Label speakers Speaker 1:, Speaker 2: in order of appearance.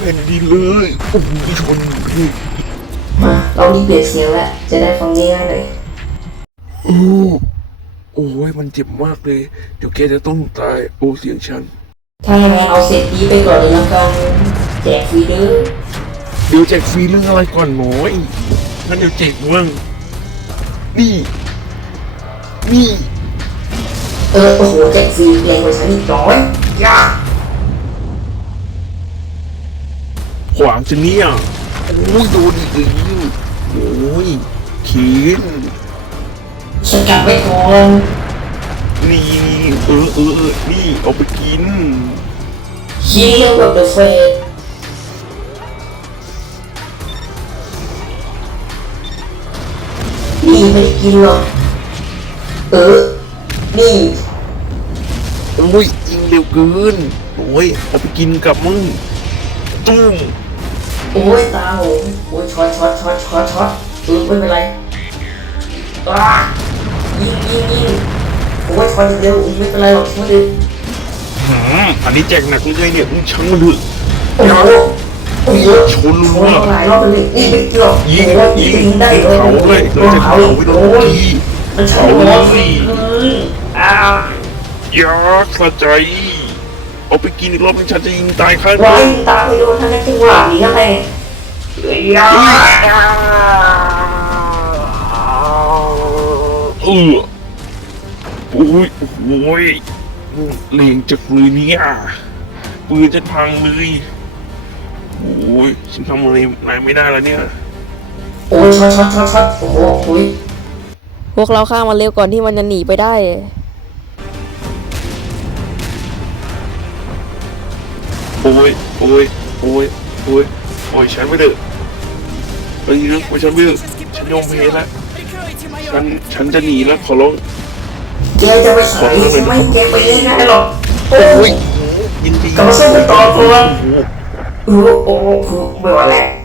Speaker 1: ผ่นดินเลยโอ้โหชนพี่
Speaker 2: มาเรารีบเบรกเสียงแล้วจะได้ฟังง่ายๆหน่อย
Speaker 1: โอ้โอ้ยมันเจ็บมากเลยเดี๋ยวแกจะต้องตายโอ้เสียงฉัน
Speaker 2: ถ้าอย่างไรเอาเสร็จดีไปก่อนเลยแล้วกันแจกฟรีเด้อ
Speaker 1: เดี๋ยวแจกฟรีเรื่องอะไรก่อนหมอยงั้นเดี๋ยวแจกมั่งนี่
Speaker 2: โอ้โหแจกฟรีแรงกว่าฉันอีกร้อยยา
Speaker 1: ขวางฉันเนี่ยโอ้ยโดนอีกแล้วโอ้ยเขียน
Speaker 2: สกัดไว้ก่อน
Speaker 1: นี่นี่เอาไปกิน
Speaker 2: ขี้เรื่องแบบเดอะเฟสนี่ไม่ได้กินหรอกนี่
Speaker 1: โอ้ยยิงเร็วเกินโอ้ยเอาไปกินกับมึงตุ้ม
Speaker 2: โอ้ยตาผมโอ้ยช็อตไม่เป็นไรยิงโอ้ยช็อตเร็วไม่เป็นไรหรอกช็อตเร็ว
Speaker 1: อันนี้แจกหนักเลยเนี่ยมึงช่างมันเถอะ
Speaker 2: โอ้โห
Speaker 1: ชนลุง
Speaker 2: หลายรอบเลยนี่ไม่หรอก
Speaker 1: ยิง
Speaker 2: ได้เลย
Speaker 1: เขาเลยเราจะเขาไปโดนที
Speaker 2: มันใช่หรอสิ
Speaker 1: ยาสะใจเอาไปกินอีกรอบนึงฉันจะยิงตายข้าง
Speaker 2: วายตาไปโดนท่านจังหวะนี้ยังไง
Speaker 1: โอ้ยเลงจากปืนนี้ปืนจะพังเลยโอ้ยฉันทำอะไรนายไม่ได้แล้วเนี่ย
Speaker 2: โอ้ยช็อตโอ้โห
Speaker 3: พวกเราฆ่ามันเร็วก่อนที่มันจะหนีไปได้
Speaker 1: โอ้ยฉันไม่เดือดไปเรื่องฉันไม่เดือดฉันยอมแพ้แล้วฉันจะหนีแล้วขอร้อง
Speaker 2: แกจะไปไหนไม่แกไปยังไงหรอกโอ้ย
Speaker 1: ยินดี
Speaker 2: กลับมาสู้กันต่อก่อนโอ้โหไม่ไหวแล้ว